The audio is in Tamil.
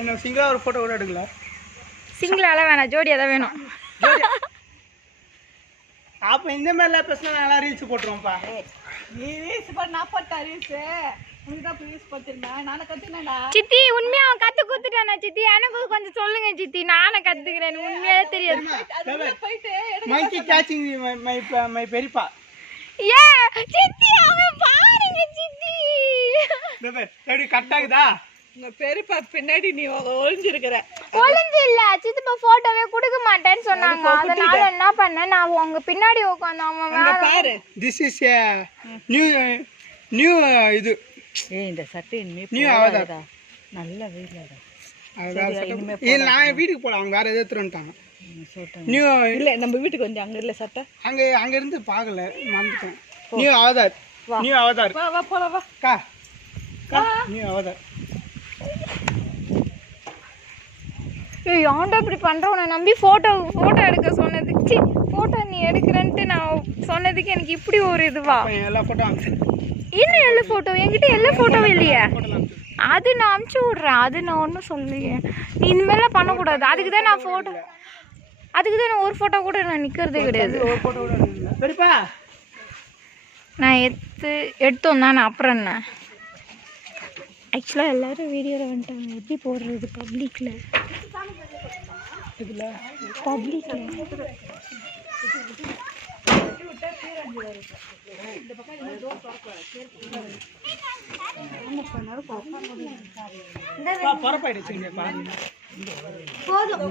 என்ன சிங்கிளா ஒரு போட்டோ கூட எடுக்கல. சிங்கிளால வேணாம், ஜோடியாக தான் வேணும். அப்ப இந்த மாதிரிலாம் பேசினா நல்லா ரீல்ஸ் போட்டுருவோம்ப்பா. நீ ரீல்ஸ் பண்ண நான் போட்டா ரீல்ஸ் உனக்கு தான் ரீல்ஸ் பார்த்துருந்தேன். நானும் கற்றுனேன்டா. சித்தி உண்மையா அவன் கற்று கொடுத்துட்டானா சித்தி? எனக்கு கொஞ்சம் சொல்லுங்க சித்தி, நானும் கற்றுக்கிறேன். உண்மையாலே தெரியாது. போயிட்டு மைக்கி கேச்சிங் மை பெரியப்பா. ஏ சித்தி அவன் பாருங்க சித்தி. எப்படி கட் ஆகுதா? உங்க பெரியப்பா பின்னாடி நீ ஒளிஞ்சிருக்கிற. ஒளிஞ்சு இல்ல, சித்தப்பா போட்டோவே கொடுக்க மாட்டேன்னு சொன்னாங்க. அதனால என்ன பண்ணேன், நான் உங்க பின்னாடி உட்காந்து அவன் பாரு. திஸ் இஸ் நியூ இது. இந்த சட்டை நியூ அவதார். நல்ல வெயிலடா. நான் வீட்டுக்கு போகலாம், அவங்க வேற எதாவது எடுத்துட்டாங்க. நியூ இல்லை நம்ம வீட்டுக்கு வந்து அங்கே இல்லை சட்டை. அங்கே இருந்து பார்க்கல, மறந்துட்டேன். New Avatar. New Avatar. வா வா போலாம் வா. கா நியூ அவதார். ஏய் ஆண்டா இப்படி பண்றவனை நம்பி போட்டோ எடுக்க சொன்னதுக்கு, போட்டோ நீ எடுக்கிறன்ட்டு நான் சொன்னதுக்கு எனக்கு இப்படி ஒரு இதுவா? எல்லா போட்டோ இன்னும் எல்லா போட்டோ என்கிட்ட எல்லா போட்டோவும் இல்லையே. அது நான் அனுப்பிச்சி விட்றேன், அது நான் ஒன்றும் சொல்லலையே. நீ இனிமேலாம் பண்ணக்கூடாது. அதுக்கு தான் நான் ஃபோட்டோ, அதுக்கு தான் நான் ஒரு ஃபோட்டோ கூட நான் நிற்கிறதே கிடையாது. சரிப்பா, நான் எடுத்தோம் தான். நான் அப்புறம் என்ன, ஆக்சுவலாக எல்லோரும் வீடியோவில் வந்துட்டாங்க. எப்படி போடுறது பப்ளிக்கில்? போதும்.